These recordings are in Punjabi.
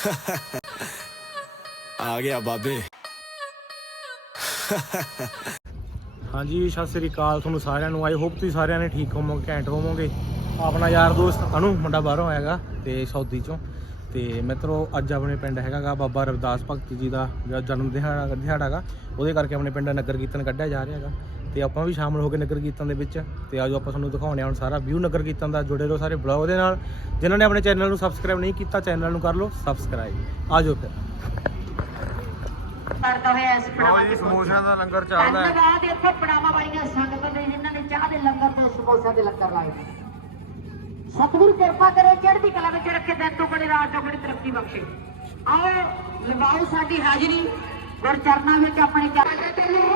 ਆ ਗਿਆ ਬਾਬੇ। ਹਾਂਜੀ, ਸਤਿ ਸ੍ਰੀ ਅਕਾਲ ਤੁਹਾਨੂੰ ਸਾਰਿਆਂ ਨੂੰ। ਆਈ ਹੋਪ ਤੁਸੀਂ ਸਾਰਿਆਂ ਨੇ ਠੀਕ ਹੋਵੋਗੇ, ਘੈਂਟ ਹੋਵੋਗੇ। ਆਪਣਾ ਯਾਰ ਦੋਸਤ ਅਨੂ, ਮੁੰਡਾ ਬਾਹਰੋਂ ਆਇਆਗਾ ਤੇ ਸਾਊਦੀ ਚੋਂ। ਤੇ ਮਿੱਤਰੋ, ਅੱਜ ਆਪਣੇ ਪਿੰਡ ਹੈਗਾਗਾ ਬਾਬਾ ਰਵਿਦਾਸ ਭਗਤ ਜੀ ਦਾ ਜਿਹੜਾ ਜਨਮ ਦਿਹਾੜਾ ਦਿਹਾੜਾਗਾ, ਉਹਦੇ ਕਰਕੇ ਆਪਣੇ ਪਿੰਡ ਨਗਰ ਕੀਰਤਨ ਕੱਢਿਆ ਜਾ ਰਿਹਾ ਹੈਗਾ ਤੇ ਆਪਾਂ ਵੀ ਸ਼ਾਮਲ ਹੋ ਕੇ ਨਗਰ ਕੀਰਤਨ ਦੇ ਵਿੱਚ। ਤੇ ਆਜੋ ਆਪਾਂ ਤੁਹਾਨੂੰ ਦਿਖਾਉਣੇ ਆ ਹੁਣ ਸਾਰਾ ਵਿਊ ਨਗਰ ਕੀਰਤਨ ਦਾ। ਜੁੜੇ ਰਹੋ ਸਾਰੇ ਬਲੌਗ ਦੇ ਨਾਲ। ਜਿਨ੍ਹਾਂ ਨੇ ਆਪਣੇ ਚੈਨਲ ਨੂੰ ਸਬਸਕ੍ਰਾਈਬ ਨਹੀਂ ਕੀਤਾ ਚੈਨਲ ਨੂੰ ਕਰ ਲਓ ਸਬਸਕ੍ਰਾਈਬ ਆਜੋ ਫਿਰ। ਕਰਦਾ ਹੋਇਆ ਇਸ ਪੜਾਵਾ ਜੀ ਸਮੋਸਿਆਂ ਦਾ ਲੰਗਰ ਧੰਨਵਾਦ ਇੱਥੇ ਪੜਾਵਾ ਵਾਲੀਆਂ ਸੰਗਤਾਂ ਦੇ ਜਿਨ੍ਹਾਂ ਨੇ ਚਾਹ ਦੇ ਲੰਗਰ ਤੇ ਸਮੋਸਿਆਂ ਦੇ ਲੰਗਰ ਲਾਏ। ਸਤਿਗੁਰੂ ਕਿਰਪਾ ਕਰੇ ਚੜ੍ਹਦੀ ਕਲਾ ਵਿੱਚ ਰੱਖੇ ਦਿਨ ਤੋਂ ਬੜੀ ਰਾਤ ਤੋਂ ਬੜੀ ਤਰੱਕੀ ਬਖਸ਼ੇ। ਆਓ ਲਗਾਓ ਸਾਡੀ ਹਾਜ਼ਰੀ। ਗੁਰ ਚਰਨਾਂ ਵਿੱਚ ਆਪਣੇ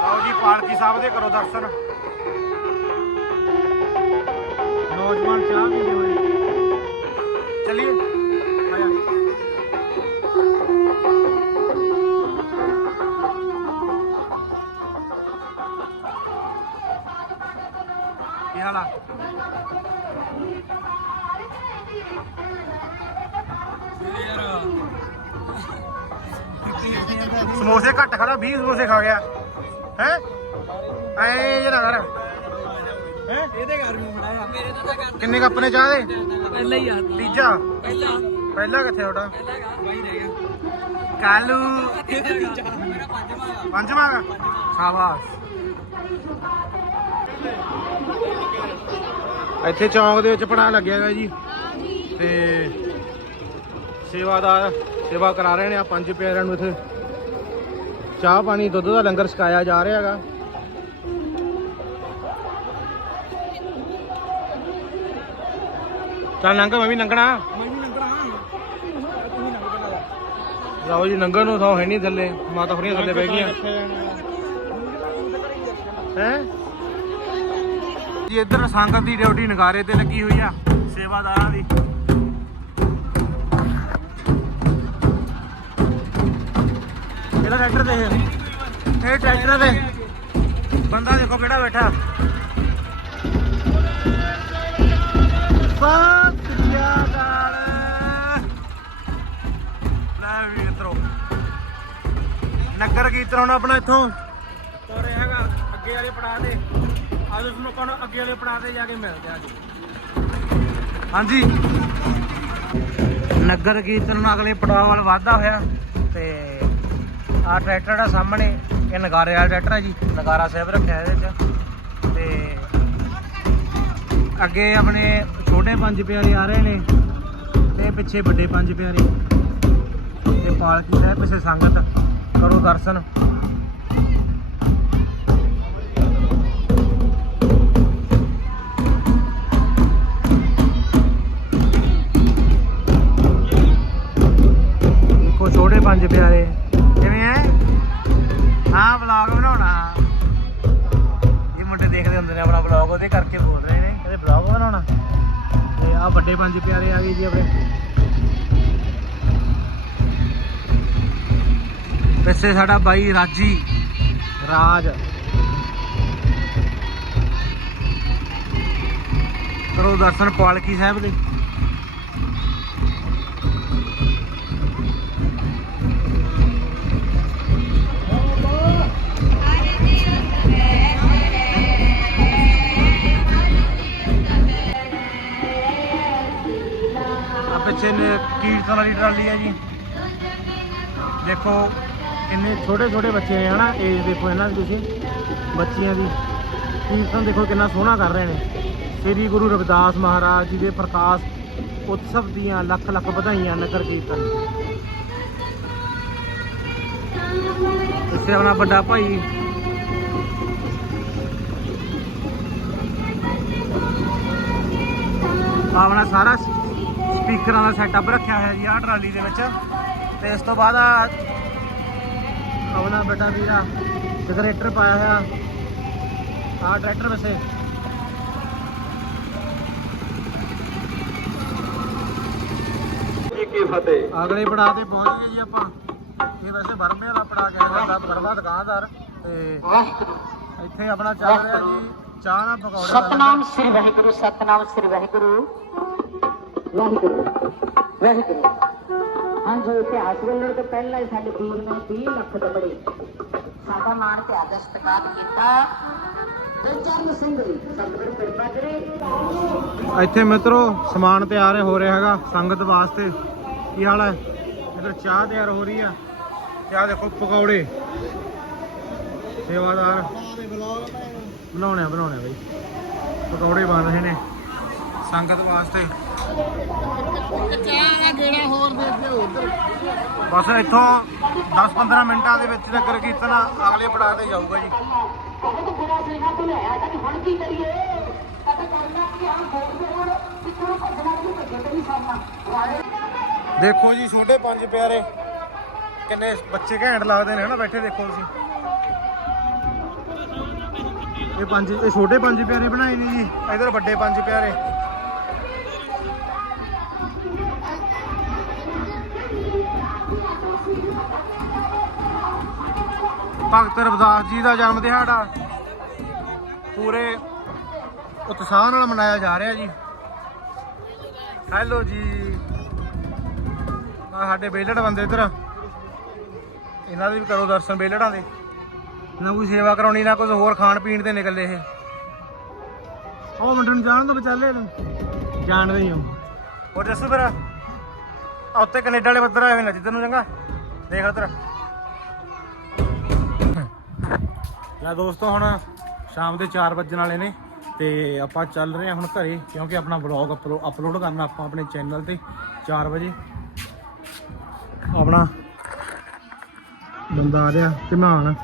ਆਓ ਜੀ ਪਾਲਕੀ ਸਾਹਿਬ ਦੇ ਕਰੋ ਦਰਸ਼ਨ। ਨੌਜਵਾਨ ਚਾਹ ਪੀਂਦੇ ਹੋਏ ਚਲਿਏ। ਆਇਆ। ਕੀ ਹਾਲ ਆ? ਸਮੋਸੇ ਘੱਟ ਖਾ ਲਾ 20 ਸਮੋਸੇ ਖਾ ਗਿਆ। ਹੈ? ਐ ਜਰਾ ਕਰ। ਹੈ? ਇਹਦੇ ਘਰ ਨੂੰ ਬਣਾਇਆ। ਮੇਰੇ ਤਾਂ ਤਾਂ ਕਰ ਕਿੰਨੇ ਕੱਪ ਨੇ ਚਾਹ ਦੇ? ਪਹਿਲਾਂ ਹੀ ਆ। ਤੀਜਾ? ਪਹਿਲਾਂ। ਪਹਿਲਾ ਕਿੱਥੇ ਤੁਹਾਡਾ? ਪਹਿਲਾਂ ਗਾ ਬਾਈ ਰਹਿ ਗਿਆ। ਕਾਲੂ। ਇਹਦਾ ਤੀਜਾ ਮੇਰਾ ਪੰਜਵਾਂ ਆ ਪੰਜਵਾਂ ਗਾ ਸ਼ਾਬਾਸ਼। ਇੱਥੇ ਚੌਂਕ ਦੇ ਵਿੱਚ ਪੜਾ ਲੱਗਿਆ ਹੈਗਾ ਜੀ। ਤੇ ਸੇਵਾਦਾਰ ਸੇਵਾ ਕਰਾ ਰਹੇ ਨੇ ਆ ਪੰਜ ਪਿਆਰਿਆਂ ਨੂੰ ਇੱਥੇ। ਚਾਹ ਪਾਣੀ ਦੁੱਧ ਦਾ ਲੰਗਰ ਛਕਾਇਆ ਜਾ ਰਿਹਾ ਹੈਗਾ। ਚੱਲ ਲੰਘ ਮੈਂ ਵੀ ਲੰਘਣਾ। ਲਓ ਜੀ ਲੰਘਣ ਨੂੰ ਥਾਂ ਹੈ ਨਹੀਂ ਥੱਲੇ ਮਾਤਾ ਫੜੀਆਂ ਥੱਲੇ ਬਹਿ ਗਈਆਂ। ਹੈ? ਜੀ ਇੱਧਰ ਸੰਗਤ ਦੀ ਡਿਊਟੀ ਨਗਾਰੇ ਤੇ ਲੱਗੀ ਹੋਈ ਆ ਸੇਵਾਦਾਰਾਂ ਦੀ। ਇਹਦਾ ਟਰੈਕਟਰ ਦੇ ਇਹ ਟਰੈਕਟਰ ਦੇ ਬੰਦਾ ਦੇਖੋ ਕਿਹੜਾ ਬੈਠਾ। ਸਤਿ ਸ਼੍ਰੀ ਅਕਾਲ। ਲੈ ਵੀ ਇਧਰੋਂ। ਨਗਰ ਕੀਰਤਨ ਹੁਣ ਆਪਣਾ ਇੱਥੋਂ। ਤੋਰੇ ਹੈਗਾ ਅੱਗੇ ਵਾਲੇ ਪੜਾਅ ਤੇ। ਅੱਜ ਉਸ ਨੂੰ ਆਪਾਂ ਨੂੰ ਅੱਗੇ ਵਾਲੇ ਪੜਾਅ ਤੇ ਜਾ ਕੇ ਮਿਲਦੇ ਆ ਜੀ ਹਾਂਜੀ। ਨਗਰ ਕੀਰਤਨ ਨੂੰ ਅਗਲੇ ਪੜਾਅ ਵੱਲ ਵਾਧਾ ਹੋਇਆ ਤੇ ਆ ਟਰੈਕਟਰ ਦਾ ਸਾਹਮਣੇ, ਇਹ ਨਗਾਰੇ ਵਾਲਾ ਟਰੈਕਟਰ ਹੈ ਜੀ, ਨਗਾਰਾ ਸਾਹਿਬ ਰੱਖਿਆ ਇਹਦੇ ਚ ਤੇ ਅੱਗੇ ਆਪਣੇ ਛੋਟੇ ਪੰਜ ਪਿਆਰੇ ਆ ਰਹੇ ਨੇ, ਤੇ ਪਿੱਛੇ ਵੱਡੇ ਪੰਜ ਪਿਆਰੇ। ਤੇ ਪਾਲਕੀ ਸਾਹਿਬ ਪਿੱਛੇ ਸੰਗਤ, ਕਰੋ ਦਰਸ਼ਨ। ਦੇਖੋ ਛੋਟੇ ਪੰਜ ਪਿਆਰੇ। ਹਾਂ ਵਲੌਗ ਬਣਾਉਣਾ। ਇਹ ਮੁੰਡੇ ਦੇਖਦੇ ਹੁੰਦੇ ਨੇ ਆਪਣਾ ਵਲੌਗ ਉਹਦੇ ਕਰਕੇ ਬੋਲ ਰਹੇ ਨੇ, ਕਹਿੰਦੇ ਵਲੌਗ ਬਣਾਉਣਾ। ਤੇ ਆ ਵੱਡੇ ਪੰਜ ਪਿਆਰੇ ਆ ਗਏ ਜੀ ਆਪਣੇ। ਪਿੱਛੇ ਸਾਡਾ ਬਾਈ ਰਾਜੀ, ਰਾਜ। ਕਰੋ ਦਰਸ਼ਨ ਪਾਲਕੀ ਸਾਹਿਬ ਦੇ। ਕੀਰਤਨ ਵਾਲੀ ਟਰਾਲੀ ਹੈ ਜੀ। ਦੇਖੋ ਕਿੰਨੇ ਛੋਟੇ ਛੋਟੇ ਬੱਚੇ ਨੇ ਹਨਾ ਏਜ ਦੇਖੋ ਇਹਨਾਂ ਦੀ ਤੁਸੀਂ, ਬੱਚੀਆਂ ਦੀ। ਕੀਰਤਨ ਦੇਖੋ ਕਿੰਨਾ ਸੋਹਣਾ ਕਰ ਰਹੇ ਨੇ। ਸ੍ਰੀ ਗੁਰੂ ਰਵਿਦਾਸ ਮਹਾਰਾਜ ਜੀ ਦੇ ਪ੍ਰਕਾਸ਼ ਉਤਸਵ ਦੀਆਂ ਲੱਖ ਲੱਖ ਵਧਾਈਆਂ ਨਗਰ ਕੀਰਤਨ। ਇਸੇ ਆਪਣਾ ਵੱਡਾ ਭਾਈ ਆਪਣਾ ਸਾਰਾ ਸਪੀਕਰਾਂ ਦਾ ਸੈਟਅਪ ਰੱਖਿਆ ਹੋਇਆ ਜੀ ਆਹ ਟਰਾਲੀ ਦੇ ਵਿੱਚ। ਤੇ ਇਸ ਤੋਂ ਬਾਅਦ ਆ ਆਪਣਾ ਬੇਟਾ ਵੀਰਾ ਜਨਰੇਟਰ ਪਾਇਆ ਹੋਇਆ। ਆਹ ਟਰੈਕਟਰ ਵਸੇ। ਕੀ ਫਤਿਹ? ਅਗਲੇ ਪੜਾਅ ਤੇ ਪਹੁੰਚ ਗਏ ਜੀ ਆਪਾਂ। ਇਹ ਵੈਸੇ ਬਰਮੇ ਵਾਲਾ ਪੜਾਅ ਕਹਿੰਦਾ ਜਾਂਦਾ ਬਰਮਾ ਦੁਕਾਨਦਾਰ। ਤੇ ਇੱਥੇ ਆਪਣਾ ਚੱਲ ਰਿਹਾ ਜੀ ਚਾਹ ਨਾਲ ਪਕੌੜੇ ਦਾ। ਸਤਨਾਮ ਸ੍ਰੀ ਵਾਹਿਗੁਰੂ ਸਤਨਾਮ ਸ੍ਰੀ ਵਾਹਿਗੁਰੂ। ਵਾਹਿਗੁਰੂ ਵਾਹਿਗੁਰੂ ਹਾਂਜੀ ਇਤਿਹਾਸ ਵੱਲੋਂ ਤੇ ਪਹਿਲਾਂ ਹੀ ਸਾਡੇ ਵੀਰ ਨੇ 20 ਲੱਖ ਦਬੜੇ ਸਾਡਾ ਮਾਣ ਤੇ ਆਦਰ ਸਤਿਕਾਰ ਕੀਤਾ ਤੇ ਚੰਦ ਸਿੰਘ ਜੀ ਸਤਿਗੁਰੂ ਕਿਰਪਾ ਕਰੇ ਇੱਥੇ ਮਿੱਤਰੋ, ਸਮਾਨ ਤਿਆਰ ਹੋ ਰਿਹਾ ਹੈਗਾ ਸੰਗਤ ਵਾਸਤੇ। ਕੀ ਹਾਲ ਹੈ? ਇੱਧਰ ਚਾਹ ਤਿਆਰ ਹੋ ਰਹੀ ਆ। ਚਾਹ ਦੇਖੋ ਪਕੌੜੇ। ਸੇਵਾਦਾਰ। ਬਣਾਉਣੇ ਬਣਾਉਣੇ ਬਈ। ਪਕੌੜੇ ਬਣ ਰਹੇ ਨੇ ਸੰਗਤ ਵਾਸਤੇ। ਬਸ ਇੱਥੋਂ 10-15 ਮਿੰਟਾਂ ਦੇ ਵਿੱਚ ਨਗਰ ਕੀਰਤਨ ਅਗਲੇ ਪੜਾਅ ਤੇ ਜਾਊਗਾ ਜੀ। ਦੇਖੋ ਜੀ ਛੋਟੇ ਪੰਜ ਪਿਆਰੇ। ਕਿੰਨੇ ਬੱਚੇ ਘੈਂਟ ਲੱਗਦੇ ਨੇ ਹਨਾ? ਬੈਠੇ ਦੇਖੋ ਤੁਸੀਂ। ਇਹ ਪੰਜ ਇਹ ਛੋਟੇ ਪੰਜ ਪਿਆਰੇ ਬਣਾਏ ਨੇ ਜੀ। ਇਧਰ ਵੱਡੇ ਪੰਜ ਪਿਆਰੇ। ਭਗਤ ਰਵਿਦਾਸ ਜੀ ਦਾ ਜਨਮ ਦਿਹਾੜਾ। ਪੂਰੇ ਉਤਸ਼ਾਹ ਨਾਲ ਮਨਾਇਆ ਜਾ ਰਿਹਾ ਜੀ। ਹੈਲੋ ਜੀ। ਆ ਸਾਡੇ ਬੇਲੜ ਬੰਦੇ ਇੱਧਰ। ਇਹਨਾਂ ਦੇ ਵੀ ਕਰੋ ਦਰਸ਼ਨ ਬੇਲੜਾਂ ਦੇ। ਨਾ ਕੋਈ ਸੇਵਾ ਕਰਾਉਣੀ ਨਾ ਕੁਝ ਹੋਰ ਖਾਣ ਪੀਣ ਤੇ ਨਿਕਲੇ ਇਹ। ਉਹ ਮੁੰਡੇ ਨੂੰ ਜਾਣ ਤੋਂ ਬਚਾਲੇ ਜਾਣਦੇ ਹੀ ਹੋ ਹੋਰ ਦੱਸੋ ਫਿਰ। ਆ ਉੱਤੇ ਕੈਨੇਡਾ ਵਾਲੇ ਬੱਦਰ ਆਏ ਹੋਏ ਨੇ ਜਿੱਧਰ ਨੂੰ ਚੰਗਾ। ਦੇਖ ਉਧਰ ਲੈ ਦੋਸਤੋ, ਹੁਣ ਸ਼ਾਮ ਦੇ 4 ਵੱਜਣ ਵਾਲੇ ਨੇ ਤੇ ਆਪਾਂ ਚੱਲ ਰਹੇ ਹਾਂ ਹੁਣ ਘਰੇ, ਕਿਉਂਕਿ ਆਪਣਾ ਵਲੌਗ ਅਪਲੋਡ ਕਰਨਾ ਆਪਾਂ ਆਪਣੇ ਚੈਨਲ ਤੇ 4 ਵਜੇ। ਆਪਣਾ ਬੰਦਾ ਆ ਰਿਹਾ ਧਮਾਨ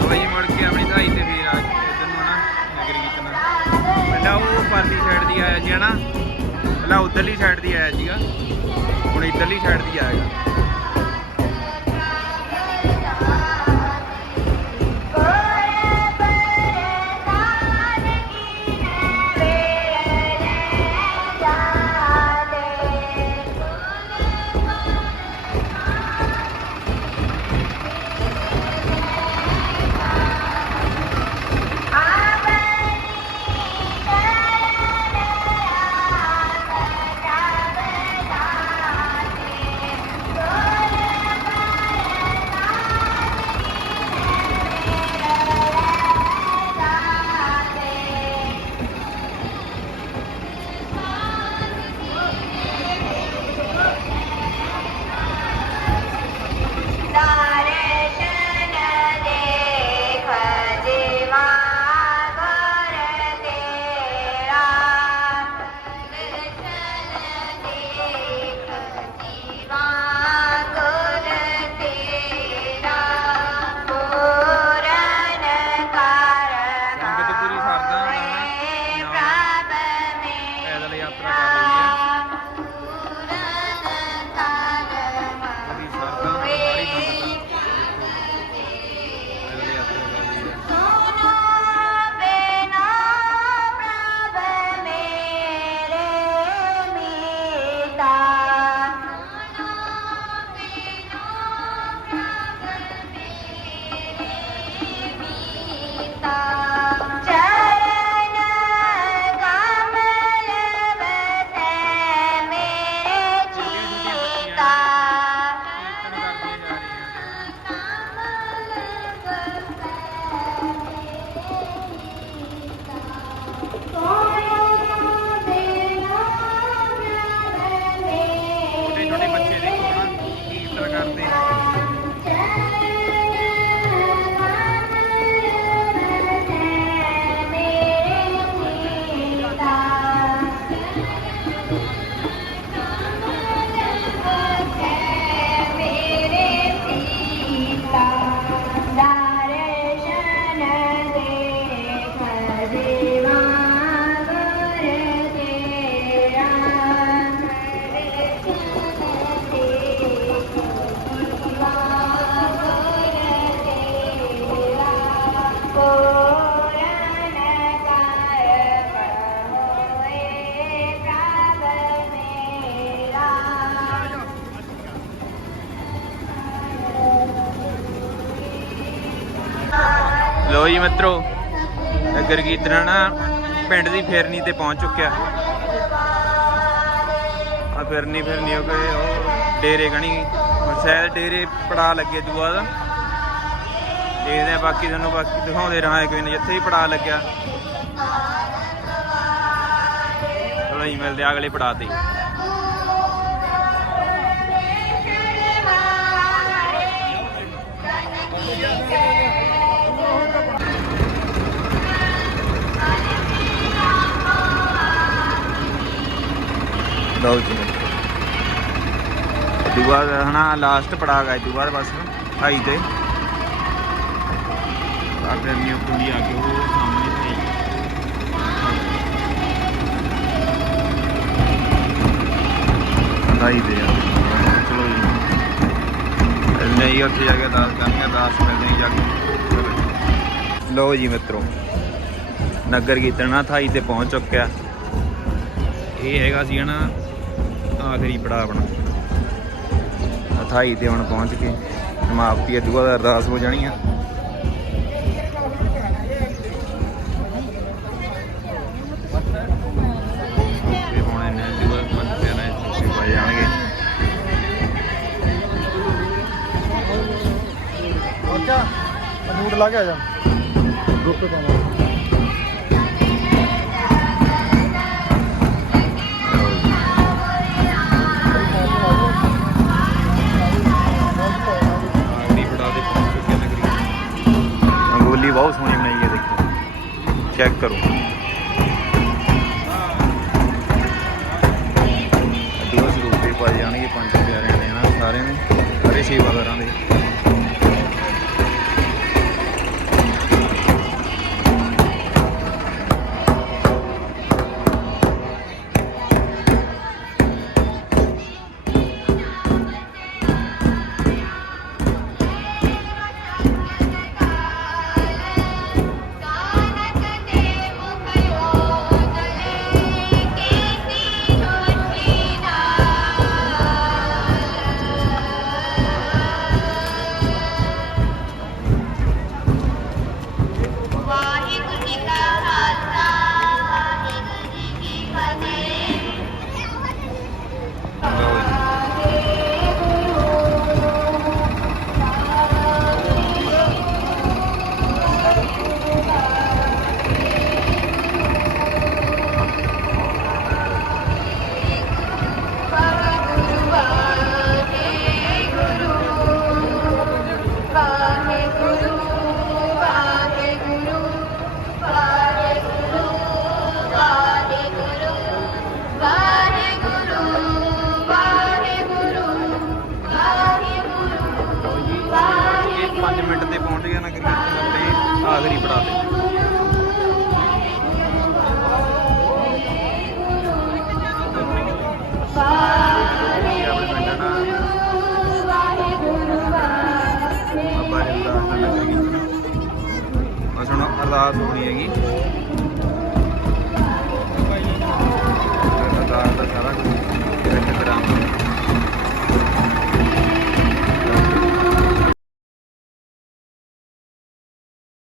ਦਵਾਈ ਮੁੜ ਕੇ ਆਪਣੀ ਢਾਈ ਤੇ ਫੇਰ ਆ ਇਧਰ ਨੂੰ ਨਾ ਨਗਰ ਕੀਰਤਨ ਪਹਿਲਾਂ ਉਹ ਪਰਲੀ ਸਾਈਡ ਦੀ ਆਇਆ ਸੀ ਹਨਾ। ਪਹਿਲਾਂ ਉਧਰਲੀ ਸਾਈਡ ਦੀ ਆਇਆ ਸੀਗਾ। ਹੁਣ ਇਧਰਲੀ ਸਾਈਡ ਦੀ ਆਏਗਾ ਲੋ ਜੀ ਮਿੱਤਰੋ ਨਗਰ ਕੀਰਤਨ ਨਾ ਪਿੰਡ ਦੀ ਫੇਰਨੀ ਤੇ ਪਹੁੰਚ ਚੁੱਕਿਆ। ਫਿਰਨੀ ਫਿਰਨੀ ਹੋ ਗਏ, ਉਹ ਡੇਰੇ ਗਣੀ ਸ਼ਾਇਦ ਡੇਰੇ ਪੜਾ ਲੱਗੇ ਦੂਆ ਦਾ। ਦੇਖਦੇ ਆ ਬਾਕੀ ਤੁਹਾਨੂੰ ਬਾਕੀ ਦਿਖਾਉਂਦੇ ਰਹਾਂਗੇ ਕੋਈ ਨਾ ਜਿੱਥੇ ਹੀ ਪੜਾ ਲੱਗਿਆ। ਚਲੋ ਜੀ, ਮਿਲਦੇ ਅਗਲੇ ਪੜਾ ਤੇ। ਲਓ ਜੀ। ਦੂਆ ਹਨਾ ਲਾਸਟ ਪੜਾ ਗਿਆ ਦੂਆ ਬਸ ਹਾਈ ਤੇ। ਆਖਰ ਨਹੀਂ ਕੁੜੀ ਆ ਕੇ ਉਹ ਸਾਹਮਣੇ ਤੇ ਹਾਈ ਤੇ ਆ। ਚਲੋ ਜੀ। ਨਹੀਂ ਉੱਥੇ ਜਾ ਕੇ ਦਾਸ ਦਾਸ ਮਿਲਦੇ ਨਹੀਂ ਜਾ ਕੇ। ਲਓ ਜੀ ਮਿੱਤਰੋ ਨਗਰ ਕੀਰਤਨ ਥਾਈ ਤੇ ਪਹੁੰਚ ਚੁੱਕਿਆ। ਇਹ ਹੈਗਾ ਸੀ ਨਾ ਆਖਰੀ ਪੜਾਅ ਆਪਣਾ। ਅਥਾਈ ਤੇ ਹੁਣ ਪਹੁੰਚ ਕੇ ਸਮਾਪਤੀ ਹੈ ਦੁਆ ਦਾ ਅਰਦਾਸ ਹੋ ਜਾਣੀ ਆ। ਤੇ ਹੁਣ ਜਾਣਗੇ। ਲਾ ਕੇ ਆ ਜਾ। ਰੁਕ ਪਾਵਾਂ ਬਹੁਤ ਸੋਹਣੀ ਬਣਾਈ ਹੈ ਦੇਖੋ। ਚੈੱਕ ਕਰੋ। ਦਿਵਸ ਰੂਪੇ ਪਾਏ ਜਾਣਗੇ, ਪੰਜ ਪਿਆਰਿਆਂ ਨੇ ਨਾ ਸਾਰਿਆਂ ਨੇ। ਸਾਰੇ ਸੇਵਾਦਾਰਾਂ ਦੇ। ਬਾਬਾ ਹੋਣੀ ਹੈਗੀ।